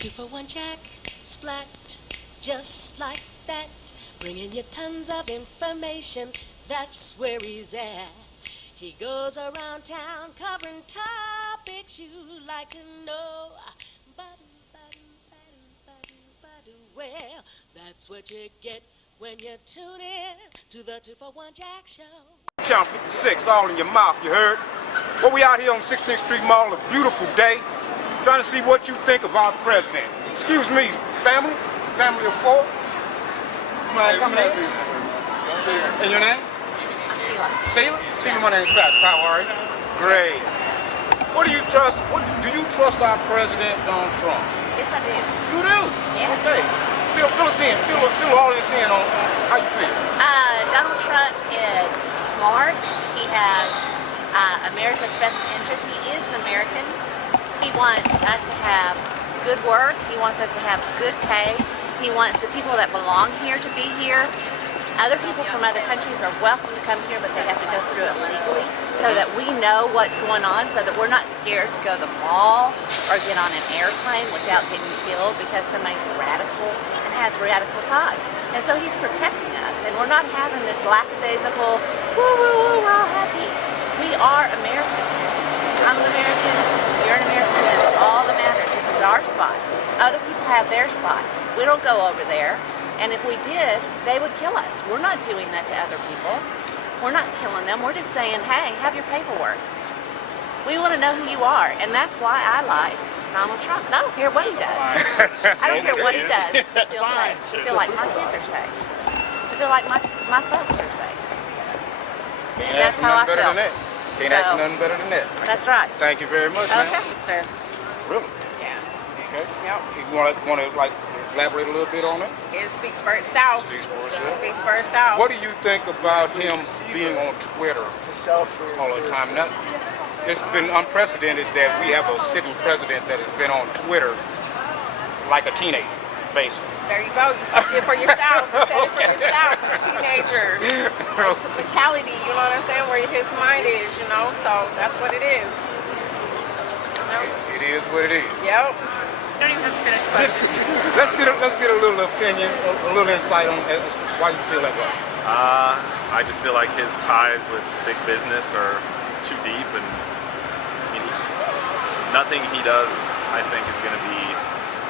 2-for-1 Jack, splat, just like that. Bringing you tons of information, that's where he's at. He goes around town covering topics you like to know. Well, that's what you get when you tune in to the 2-for-1 Jack Show. Channel 56, all in your mouth, you heard? Well, we out here on 16th Street Mall, a beautiful day, trying to see what you think of our president. Excuse me, family of four. Come in. And your name? I'm Sheila? Sheila. Sheila, my name's Patrick. How are you? Great. What do you trust? Do you trust our president, Donald Trump? Yes, I do. You do? Yes. Okay. Fill us in. Fill the audience in on how you feel. Donald Trump is smart. He has America's best interest. He is an American. He wants us to have good work. He wants us to have good pay. He wants the people that belong here to be here. Other people from other countries are welcome to come here, but they have to go through it legally so that we know what's going on, so that we're not scared to go to the mall or get on an airplane without getting killed because somebody's radical and has radical thoughts. And so he's protecting us, and we're not having this lackadaisical, woo, woo, woo, we're all happy. We are Americans. I'm an American, you're an American, that's all that matters. This is our spot. Other people have their spot. We don't go over there. And if we did, they would kill us. We're not doing that to other people. We're not killing them. We're just saying, hey, have your paperwork. We want to know who you are. And that's why I like Donald Trump. And I don't care what he does. I don't care what he does to feel safe. To feel like my kids are safe. To feel like my folks are safe. That's how I feel. Can't ask you nothing better than that. That's right. Thank you very much, man. Okay. Really? Yeah. Okay. Yep. You want to like elaborate a little bit on it? It speaks for itself. Speaks for itself. What do you think about him being on Twitter all the time? Now, it's been unprecedented that we have a sitting president that has been on Twitter like a teenager, basically. There you go. You speak it for yourself. You said it for yourself. A teenager. It's a mentality, you know what I'm saying, where his mind is, you know, so that's what it is. It is what it is. Yep. You don't even have to finish the question. Let's get a little opinion, a little insight on why you feel that way. I just feel like his ties with big business are too deep, and I mean, nothing he does, I think, is going to be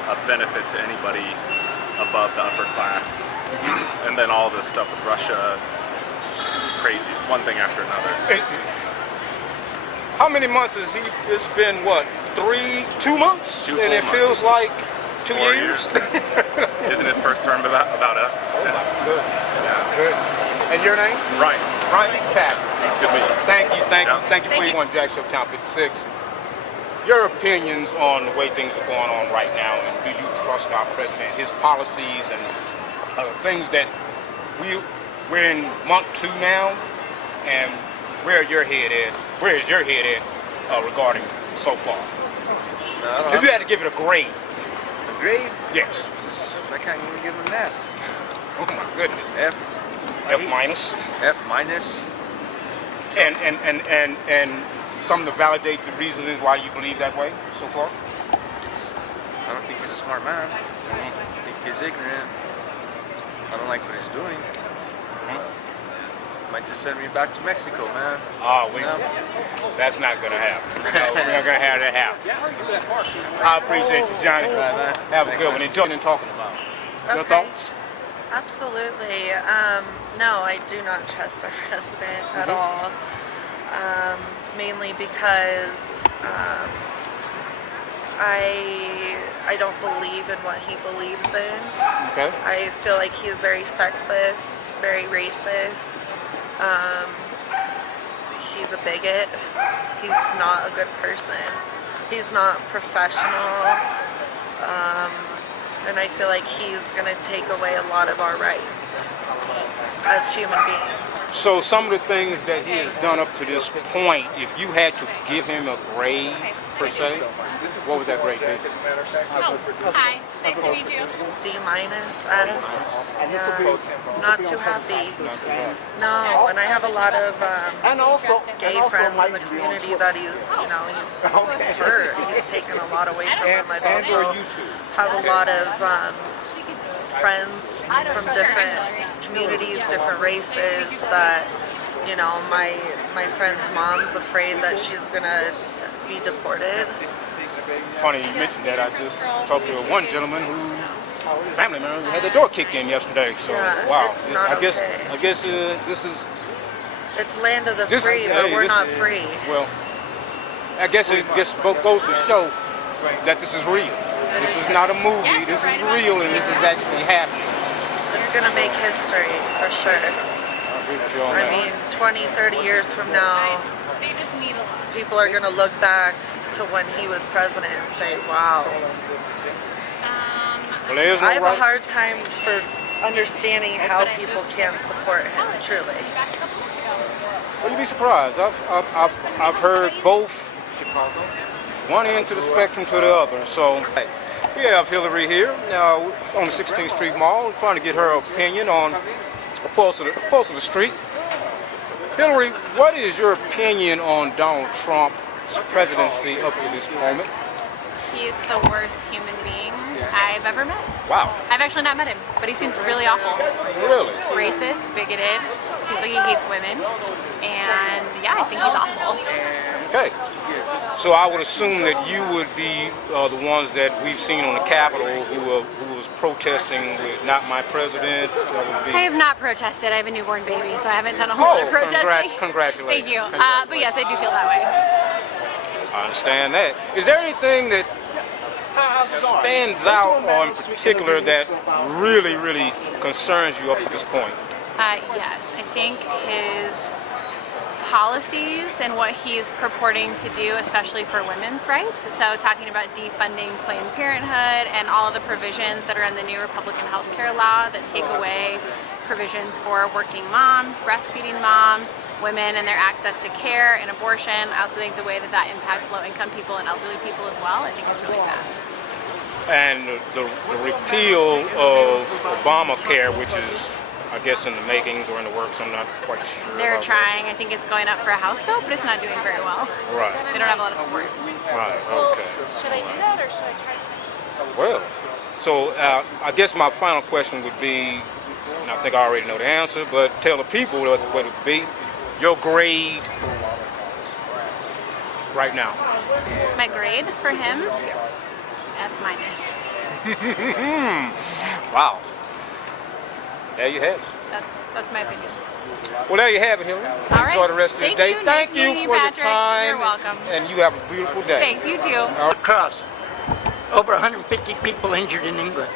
a benefit to anybody above the upper class. And then all this stuff with Russia, it's just crazy. It's one thing after another. How many months has he? It's been what? 2 months? Two and full it feels like 2 4 years. Isn't his first term about it? Good. Yeah. Good. And your name? Right. Ryan Patrick. Good meeting. Thank you for your one Jack Show Town 56. Your opinions on the way things are going on right now, and do you trust our president, his policies, and things that we're in month 2 now, and where is your head at regarding so far? If you had to give it a grade. A grade? Yes. I can't even give him that. Oh my goodness. F. F minus. F minus. And something to validate the reasons why you believe that way so far? I don't think he's a smart man. I think he's ignorant. I don't like what he's doing. Might just send me back to Mexico, man. That's not gonna happen. No, we're not gonna have that happen. I appreciate you, Johnny. Right, man. That was good. When enjoying and talking about. Your thoughts? Absolutely. No, I do not trust our president at all. Mainly because I don't believe in what he believes in. Okay. I feel like he's very sexist, very racist. He's a bigot. He's not a good person. He's not professional. And I feel like he's going to take away a lot of our rights as human beings. So some of the things that he has done up to this point, if you had to give him a grade per se, what would that grade be? Hi, nice to meet you. D minus. Not too happy. No, and I have a lot of gay friends in the community that he's hurt. He's taken a lot away from him. I've And also or YouTube. have a lot of friends from different communities, different races that, you know, my friend's mom's afraid that she's gonna be deported. Funny you mentioned that. I just talked to one gentleman who family member had their door kicked in yesterday. So Yeah, wow, it's not I guess okay. this is It's land of the this. free, but hey, we're this not is- free. Well, I guess it just goes to show that this is real. This is not a movie. This is real, and this is actually happening. It's gonna make history for sure. I agree with you on I that. mean, 20, 30 years from now, They just need a lot. people are gonna look back to when he was president and say, wow. Well, there's no I have a right- hard time for understanding how people can support him, truly. Well, you'd be surprised. I've heard both, one end to the spectrum to the other. So we have Hillary here now on the 16th Street Mall, trying to get her opinion on the pulse of the street. Hillary, what is your opinion on Donald Trump's presidency up to this moment? He's the worst human being I've ever met. Wow, I've actually not met him, but he seems really awful. really? Racist, bigoted, seems like he hates women, and yeah, I think he's awful. Okay. So I would assume that you would be the ones that we've seen on the Capitol who was protesting with "Not My President." That would be. I have not protested. I have a newborn baby, so I haven't done a whole lot of protesting. Congratulations. Thank you. Congratulations. But yes, I do feel that way. I understand that. Is there anything that stands out or in particular that really, really concerns you up to this point? Yes, I think his policies and what he's purporting to do, especially for women's rights. So talking about defunding Planned Parenthood and all of the provisions that are in the new Republican health care law that take away provisions for working moms, breastfeeding moms, women and their access to care and abortion. I also think the way that that impacts low-income people and elderly people as well, I think is really sad. And the repeal of Obamacare, which is, I guess, in the makings or in the works, I'm not quite sure. They're about trying. I think it's going up for a House vote, but it's not doing very well. that. Right. They don't have a lot of support. Right. Okay. Should I do that or should I try? Well, so I guess my final question would be, and I think I already know the answer, but tell the people what it would be. Your grade right now. My grade for him, F minus. Wow. There you have it. That's my opinion. Well, there you have it, Hillary. All Enjoy right. the rest of your Thank day. you. Thank Nice you meeting you, for your Patrick. time. You're welcome. And you have a beautiful day. Thanks, you too. Across. Over 150 people injured in England.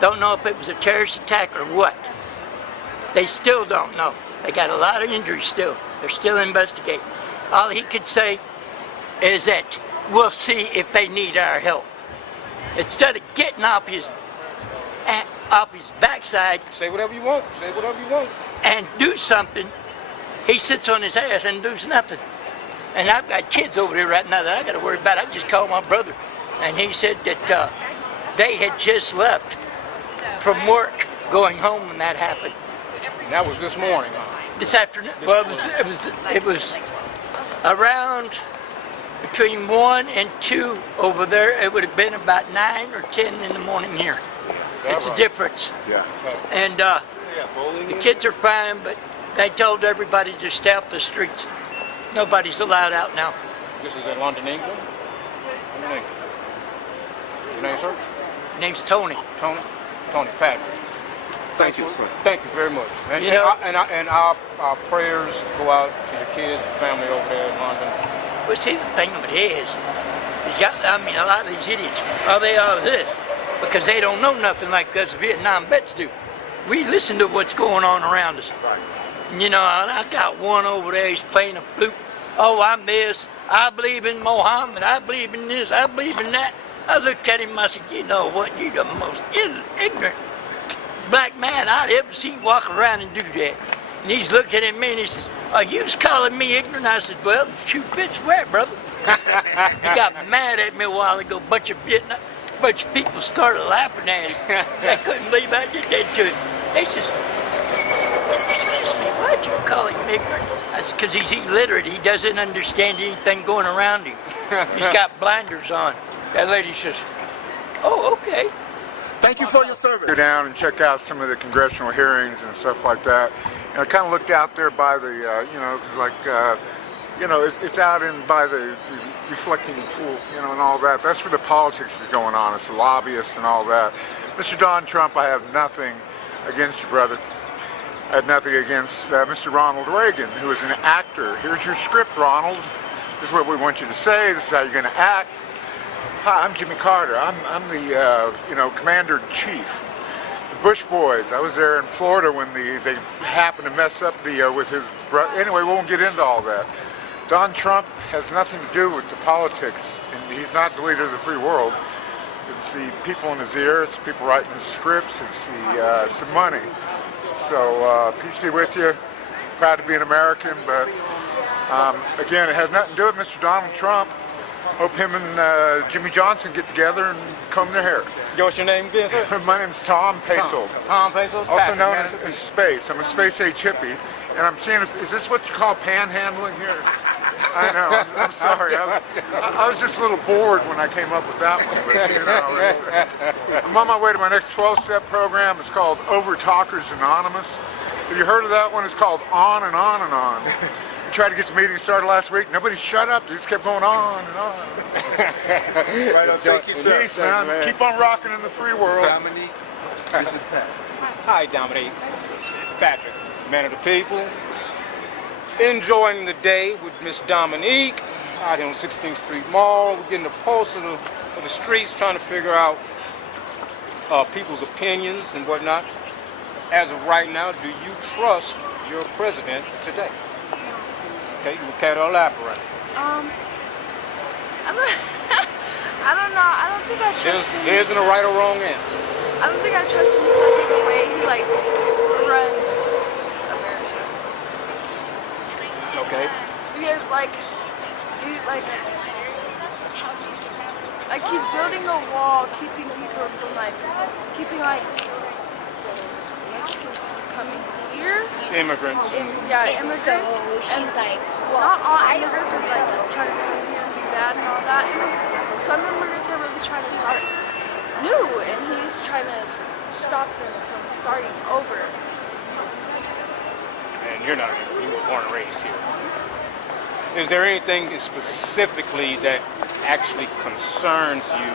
Don't know if it was a terrorist attack or what. They still don't know. They got a lot of injuries still. They're still investigating. All he could say is that we'll see if they need our help. Instead of getting off his backside Say whatever you want. Say whatever you want. and do something, he sits on his ass and does nothing. And I've got kids over there right now that I got to worry about. I just called my brother, and he said that they had just left from work going home when that happened. And that was this morning. Huh? This afternoon. Well, it was around between 1 and 2 over there. It would have been about 9 or 10 in the morning here. It's a difference. Yeah. And the kids are fine, but they told everybody to stay off the streets. Nobody's allowed out now. This is in London, England. London, England. Your name, sir? Name's Tony. Tony Patrick. Thank you very much. And, You know- and our prayers go out to your kids and family over there in London. Well, see, the thing of it is a lot of these idiots, all they are this, because they don't know nothing like us Vietnam vets do. We listen to what's going on around us. Right. You know, I got one over there, he's playing a flute. Oh, I'm this. I believe in Mohammed. I believe in this. I believe in that. I looked at him, I said, you know what? You're the most ignorant black man I'd ever seen walk around and do that. And he's looking at me and he says, are you calling me ignorant? I said, well, shoot, bitch, where, brother? He got mad at me a while ago. Bunch of people started laughing at him. I couldn't believe I did that to him. He says, Excuse me, why'd you call him ignorant? That's because he's illiterate. He doesn't understand anything going around him. He's got blinders on. That lady says, oh, okay. Thank you for your service. Go down and check out some of the congressional hearings and stuff like that. And I kind of looked out there by the, because it's out in by the reflecting pool, and all that. That's where the politics is going on. It's the lobbyists and all that. Mr. Donald Trump, I have nothing against you, brother. I had nothing against Mr. Ronald Reagan, who is an actor. Here's your script, Ronald. This is what we want you to say. This is how you're going to act. Hi, I'm Jimmy Carter. I'm the Commander-in-Chief. The Bush Boys. I was there in Florida when they happened to mess up with his brother. Anyway, we won't get into all that. Don Trump has nothing to do with the politics, and he's not the leader of the free world. It's the people in his ear. It's the people writing the scripts. It's the money. So peace be with you. Proud to be an American, but again, it has nothing to do with Mr. Donald Trump. Hope him and Jimmy Johnson get together and comb their hair. What's your name again, sir? My name's Tom Petzold. Tom Petzold? Also known as Space. I'm a space-age hippie. And I'm seeing, is this what you call panhandling here? I know, I'm sorry. I was just a little bored when I came up with that one. But, I'm on my way to my next 12-step program. It's called Over Talkers Anonymous. Have you heard of that one? It's called On and On and On. We tried to get the meeting started last week. Nobody shut up. They just kept going on and on. Right on. Thank you, sir. Peace, man. Keep on rocking in the free world. Dominique. This is Pat. Hi, Dominique. Patrick, man of the people. Enjoying the day with Miss Dominique out here on 16th Street Mall. We're getting a pulse of the streets, trying to figure out people's opinions and whatnot. As of right now, do you trust your president today? Okay, you can't elaborate. I don't know. I don't think I trust him. There isn't a right or wrong answer. I don't think I trust him because of the way he runs America. Okay. Because he's building a wall, keeping people from Mexicans from coming here. Immigrants. Immigrants. And not all immigrants are trying to come here and be bad and all that. Some immigrants are really trying to start new, and he's trying to stop them from starting over. And you were born and raised here. Is there anything specifically that actually concerns you?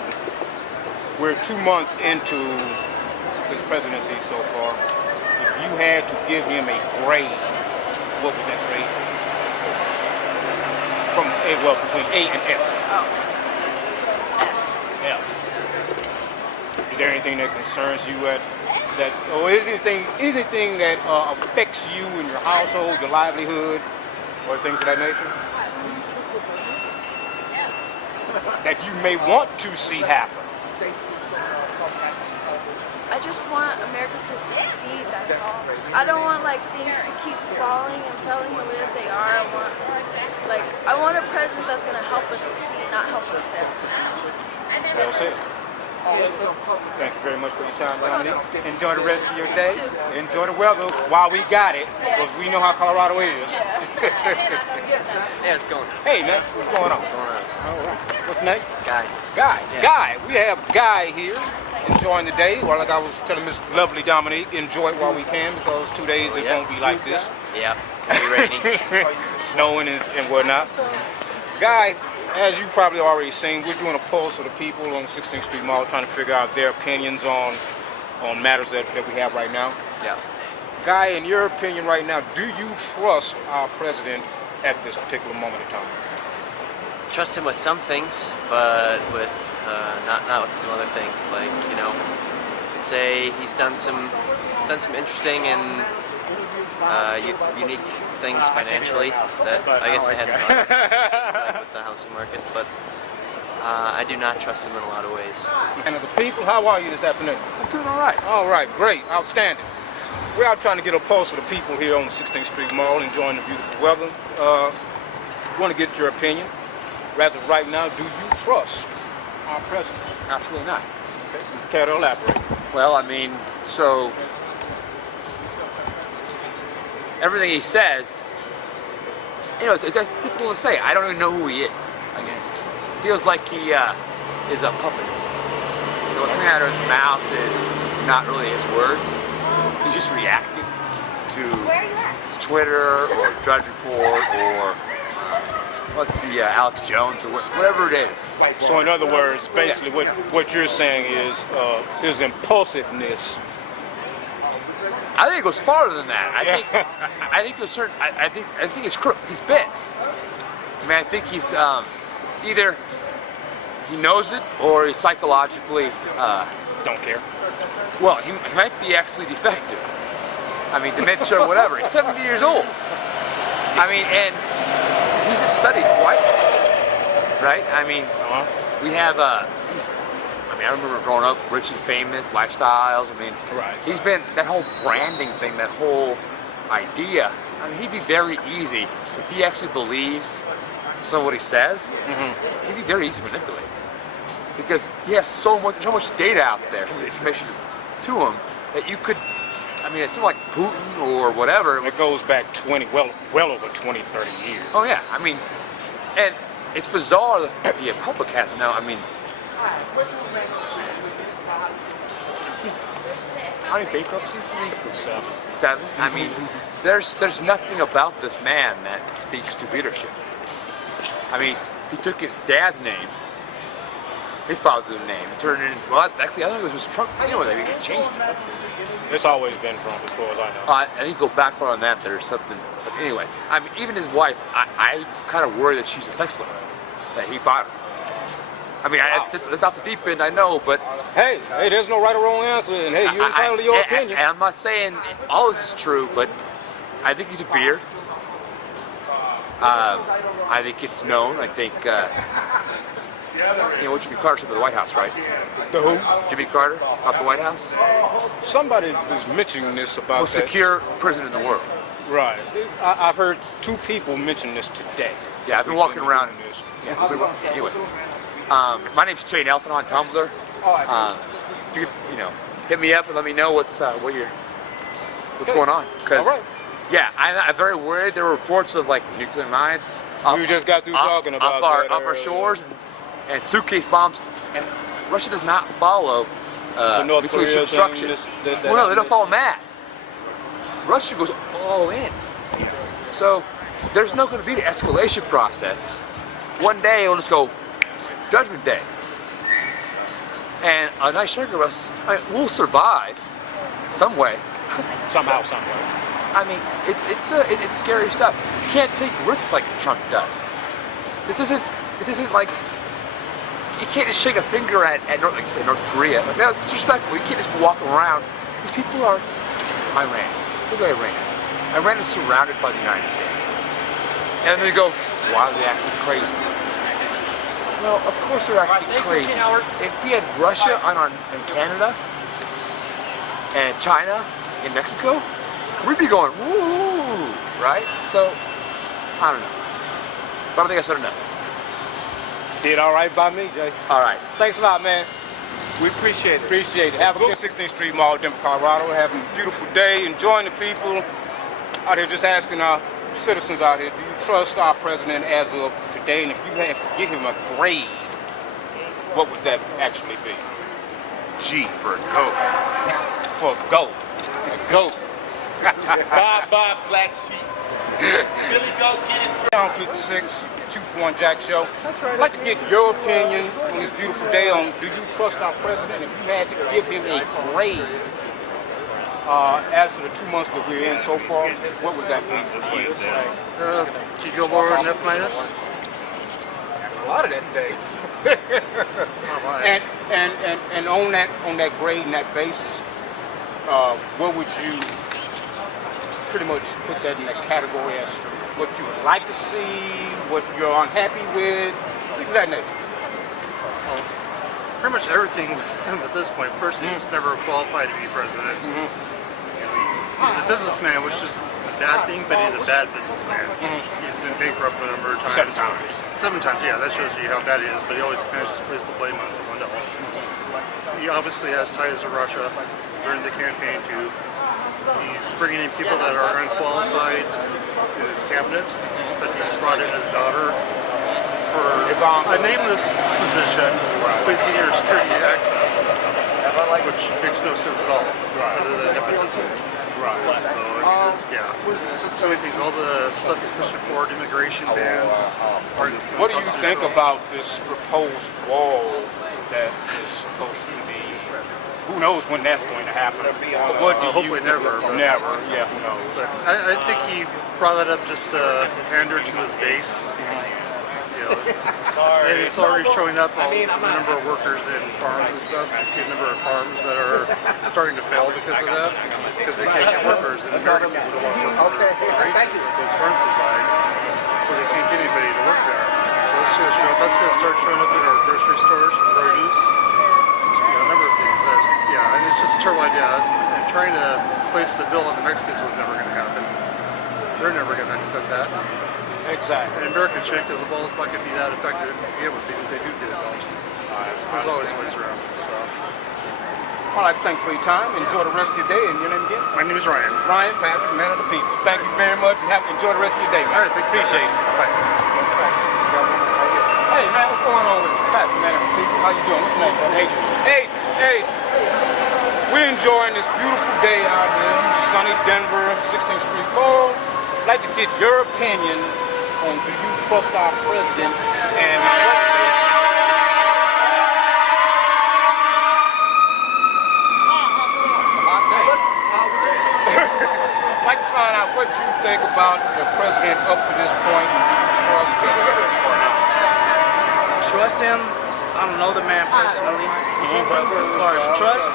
We're 2 months into his presidency so far. If you had to give him a grade, what would that grade be? From between A and F. F. Is there anything that concerns you or is anything that affects you in your household, your livelihood, or things of that nature? That you may want to see happen? I just want America to succeed, that's all. I don't want things to keep falling and failing the way that they are. I want a president that's going to help us succeed, not help us fail. Well said. Thank you very much for your time, Dominique. Enjoy the rest of your day. Enjoy the weather while we got it, because we know how Colorado is. Yeah, it's going. Hey, man, what's going on? All right. What's your name? Guy. Guy. Yeah. Guy. We have Guy here enjoying the day. Well, like I was telling Miss Lovely Dominique, enjoy it while we can, because 2 days it won't be like this. Yeah. It'll be rainy. Snowing and whatnot. Guy, as you probably already seen, we're doing a pulse of the people on 16th Street Mall, trying to figure out their opinions on matters that we have right now. Yeah. Guy, in your opinion right now, do you trust our president at this particular moment in time? Trust him with some things, but with not with some other things. I'd say he's done some interesting and unique things financially that I guess I hadn't thought of, with the housing market, but I do not trust him in a lot of ways. And the people, how are you this afternoon? I'm doing all right. All right, great, outstanding. We're out trying to get a pulse of the people here on the 16th Street Mall, enjoying the beautiful weather. We want to get your opinion. As of right now, do you trust our president? Absolutely not. Okay. Care to elaborate? Well, everything he says, you know, it's difficult to say. I don't even know who he is, I guess. It feels like he is a puppet. You know, what's coming out of his mouth is not really his words. He's just reacting to his Twitter or Drudge Report or what's the Alex Jones or whatever it is. So in other words, basically what you're saying is his impulsiveness. I think it goes farther than that. I think to a certain. I think he's bit. I mean, I think he's either he knows it or he psychologically don't care. Well, he might be actually defective. I mean, dementia or whatever. He's 70 years old. I mean, and he's been studied quite, right? I mean, we have I remember growing up, rich and famous, lifestyles. I mean, he's been, that whole branding thing, that whole idea. I mean, he'd be very easy, if he actually believes some of what he says, he'd be very easy to manipulate. Because he has so much data out there, so much information to him, that you could, I mean, it's like Putin or whatever. It goes back well over 20, 30 years. Oh yeah, I mean, and it's bizarre that the public has now, I mean, how many bankruptcies has he? Seven. I mean, there's nothing about this man that speaks to leadership. I mean, he took his dad's name, his father's name, and turned it into, well, actually, I think it was Trump. Anyway, they could change it to something. It's always been Trump, as far as I know. I think go backward on that. There's something. But anyway, I mean, even his wife, I kind of worry that she's a sex slave, that he bought her. I mean, it's off the deep end, I know, but hey, there's no right or wrong answer, and hey, you're entitled to your opinion. And I'm not saying all this is true, but I think he's a beard. I think it's known. I think, you know, what Jimmy Carter said about the White House, right? The who? Jimmy Carter about the White House. Somebody was mentioning this about most secure prison in the world. Right. I've heard two people mention this today. Yeah, I've been walking around in this. Yeah, anyway. My name's Trey Nelson on Tumblr. If you could, you know, hit me up and let me know what's going on. Because, yeah, I'm very worried. There were reports of like nuclear mines. You just got through talking about off our shores and suitcase bombs. And Russia does not follow nuclear instruction. Well, no, they don't follow MAD. Russia goes all in. So there's not going to be the escalation process. One day it'll just go. Judgment Day. And a nice chunk of us, we'll survive some way. Somehow, some way. I mean, it's scary stuff. You can't take risks like Trump does. This isn't like, you can't just shake a finger at North, like you say, North Korea. Like, that's disrespectful. You can't just walk around. These people are Iran. Look at Iran. Iran is surrounded by the United States. And then they go, why are they acting crazy? Well, of course they're acting crazy. If we had Russia in Canada and China and Mexico, we'd be going, woo, right? So, I don't know. But I don't think I said enough. Did all right by me, Jay. All right. Thanks a lot, man. We appreciate it. Appreciate it. Have a good 16th Street Mall, Denver, Colorado. Having a beautiful day, enjoying the people out here, just asking our citizens out here, do you trust our president as of today? And if you had to give him a grade, what would that actually be? G for GOAT. For GOAT. A GOAT. Bye, black sheep. Billy Goat, get it. Down 56, 2-for-1 Jack Show. That's right. I'd like to get your opinion on this beautiful day on, do you trust our president? If you had to give him a grade as to the 2 months that we're in so far, what would that be for you? Can you go lower than F-? A lot of that today. and on that grade and that basis, what would you pretty much put that in that category as to what you would like to see, what you're unhappy with, things of that nature? Well, pretty much everything with him at this point. First, he's never qualified to be president. He's a businessman, which is a bad thing, but he's a bad businessman. He's been bankrupt a number of times. 7 times. 7 times, yeah, that shows you how bad he is, but he always manages to place the blame on someone else. He obviously has ties to Russia during the campaign to He's bringing in people that are unqualified in his cabinet, but he's brought in his daughter for a nameless position, but he's getting her security access, which makes no sense at all, other than nepotism. So, yeah, so many things. All the stuff he's pushing forward, immigration bans. What do you think about this proposed wall that is supposed to be? Who knows when that's going to happen? But what do hopefully you, never. Never. Yeah, who knows? But I think he brought that up just to pander to his base. You know, and it's already showing up on the number of workers in farms and stuff. You see a number of farms that are starting to fail because of that, because they can't get workers, and American people don't want to work for the wages that those farms provide, so they can't get anybody to work there. So that's going to show up. That's going to start showing up in our grocery stores for produce. You know, a number of things that, yeah, and it's just a terrible idea. And trying to place the bill on the Mexicans was never going to happen. They're never going to accept that. Exactly. And American shake because the ball's not going to be that effective to begin with, even if they do get it out. There's always ways around it. So. All right, thanks for your time. Enjoy the rest of your day. And your name again? My name is Ryan. Ryan Patrick, man of the people. Thank you very much, and enjoy the rest of your day, man. All right, thank you. Appreciate it. Bye. Hey, man, what's going on with you? Patrick, man of the people. How you doing? What's your name? Adrian. We're enjoying this beautiful day out here in sunny Denver, 16th Street Mall. I'd like to get your opinion on do you trust our president and I'd like to find out what you think about the president up to this point, and do you trust him or not? Trust him? I don't know the man personally, but as far as trust,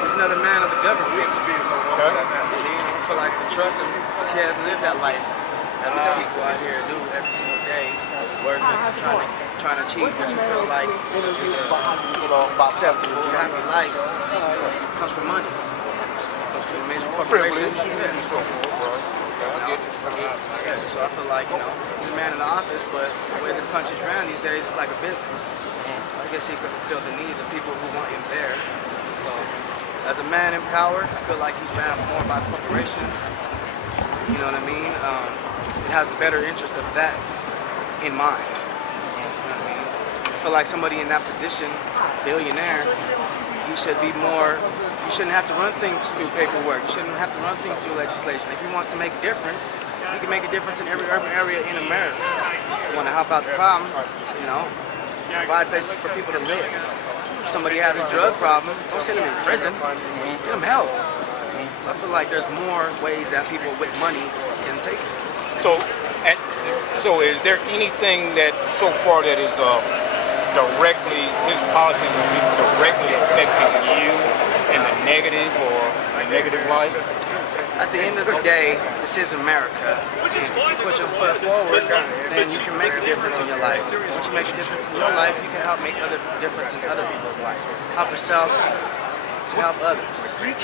he's another man of the government. I don't feel like I can trust him because he hasn't lived that life as his people out here do every single day, working, trying to achieve what you feel like is a acceptable, happy life. It comes from money. It comes from major corporations. So I feel like, he's a man in the office, but the way this country's ran these days, it's like a business. So I guess he could fulfill the needs of people who want him there. So as a man in power, I feel like he's ran more by corporations. You know what I mean? It has the better interest of that in mind. You know what I mean? I feel like somebody in that position, billionaire, he should be more, you shouldn't have to run things through paperwork. You shouldn't have to run things through legislation. If he wants to make a difference, he can make a difference in every urban area in America. You want to help out the problem, provide places for people to live. If somebody has a drug problem, don't send them in prison. Get them help. I feel like there's more ways that people with money can take it. So is there anything that so far that is directly, his policies will be directly affecting you in the negative or the negative light? At the end of the day, this is America. If you put your foot forward, then you can make a difference in your life. Once you make a difference in your life, you can help make a difference in other people's life. Help yourself to help others. And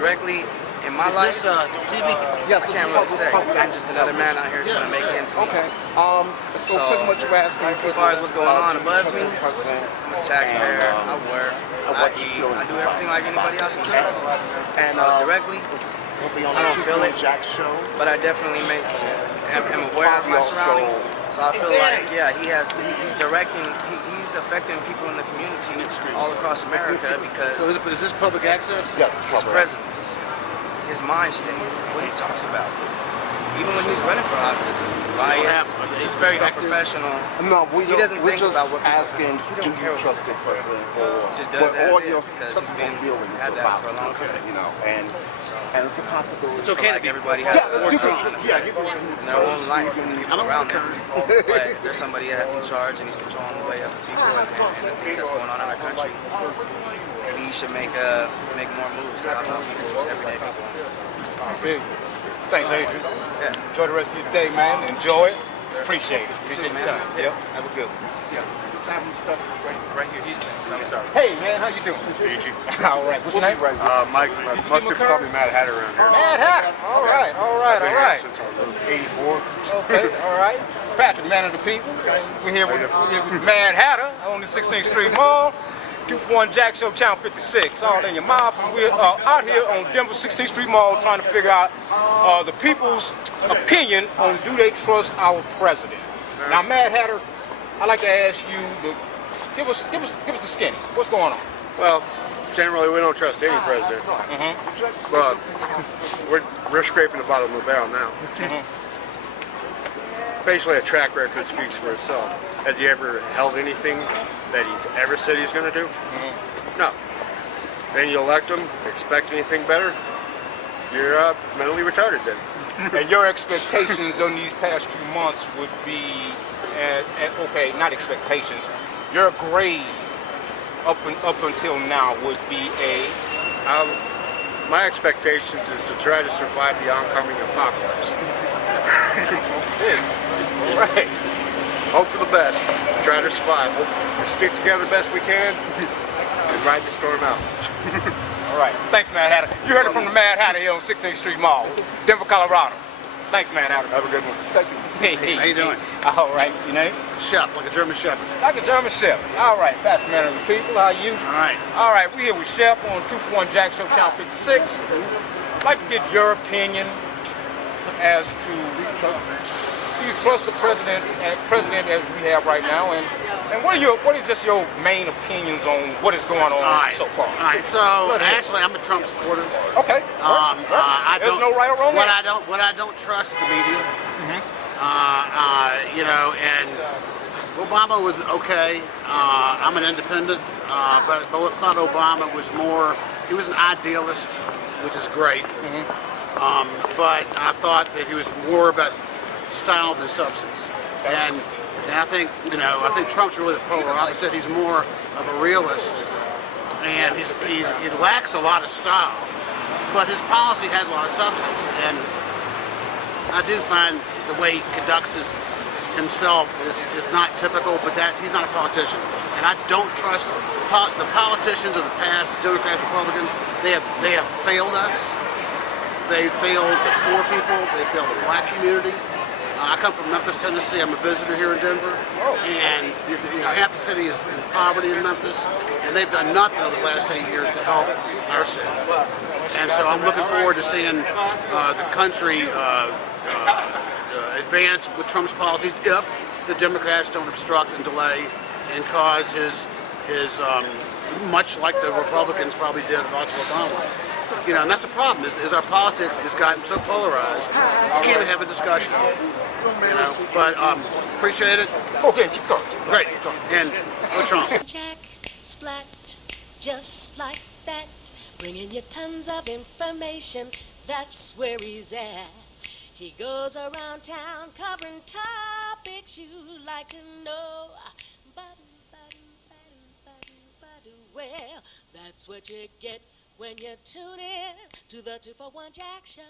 directly in my life, I can't really say. I'm just another man out here trying to make ends meet. Okay. So pretty much you're asking. As far as what's going on above me, I'm a taxpayer. I work. I eat. I do everything like anybody else in general. And directly, I don't feel it, but I definitely am aware of my surroundings. So I feel like, he's directing, he's affecting people in the community all across America because So is this public access? his presence, his mind state, what he talks about. Even when he's running for office, riots, he's very unprofessional. No, he doesn't think about what people asking, he don't care trust the president or just does as is because he's been had that for a long time. And it's a possibility. It's okay like everybody has a forefront effect in their own life and people around them. But if there's somebody that's in charge and he's controlling the way of the people and the things that's going on in our country, maybe he should make more moves to help people, everyday people. I feel you. Thanks, Adrian. Enjoy the rest of your day, man. Enjoy it. Appreciate it. Appreciate your time. Yep. Have a good one. Yeah. Just having stuff right here. He's next. I'm sorry. Hey, man, how you doing? All right. What's your name? Mike. Most people call me Mad Hatter around here. Mad Hatter. All right. I've been here since I was 84. Okay. All right. Patrick, man of the people. We're here with Mad Hatter on the 16th Street Mall. 241 Jack Show, Channel 56, all in your mouth. And we're out here on Denver 16th Street Mall trying to figure out the people's opinion on do they trust our president. Now, Mad Hatter, I'd like to ask you to give us the skinny. What's going on? Well, generally we don't trust any president. But we're scraping the bottom of the barrel now. Basically, a track record speaks for itself. Has he ever held anything that he's ever said he's going to do? No. Then you elect him, expect anything better, you're mentally retarded then. And your expectations on these past 2 months would be, okay, not expectations, your grade up until now would be my expectations is to try to survive the oncoming apocalypse. Right. Hope for the best. Try to survive. We'll stick together best we can and ride the storm out. All right. Thanks, Mad Hatter. You heard it from the Mad Hatter here on 16th Street Mall, Denver, Colorado. Thanks, Mad Hatter. Have a good one. Thank you. How you doing? All right. Your name? Shep, like a German Shepherd. Like a German Shepherd. All right. Pastor Man of the people. How are you? All right. All right. We're here with Shep on 241 Jack Show, Channel 56. I'd like to get your opinion as to do you trust the president as we have right now, and what are just your main opinions on what is going on so far? All right. So actually, I'm a Trump supporter. Okay. There's no right or wrong answer. What I don't trust the media. You know, and Obama was okay. I'm an independent, but I thought Obama was more. He was an idealist, which is great. But I thought that he was more about style than substance. And I think, you know, I think Trump's really the polar opposite. He's more of a realist, and he lacks a lot of style, but his policy has a lot of substance. And I do find the way he conducts himself is not typical, but that he's not a politician. And I don't trust the politicians of the past, Democrats, Republicans. They have failed us. They failed the poor people. They failed the black community. I come from Memphis, Tennessee. I'm a visitor here in Denver, and you know, half the city is in poverty in Memphis, and they've done nothing over the last 8 years to help our city. And so I'm looking forward to seeing the country advance with Trump's policies if the Democrats don't obstruct and delay and cause his much like the Republicans probably did about Obama. You know, and that's the problem, is our politics has gotten so polarized, you can't even have a discussion. You know, but appreciate it. Okay, keep going. Great. And go Trump. Jack splat, just like that, bringing you tons of information, that's where he's at. He goes around town covering topics you like to know. Well, that's what you get when you tune in to the 241 Jack Show.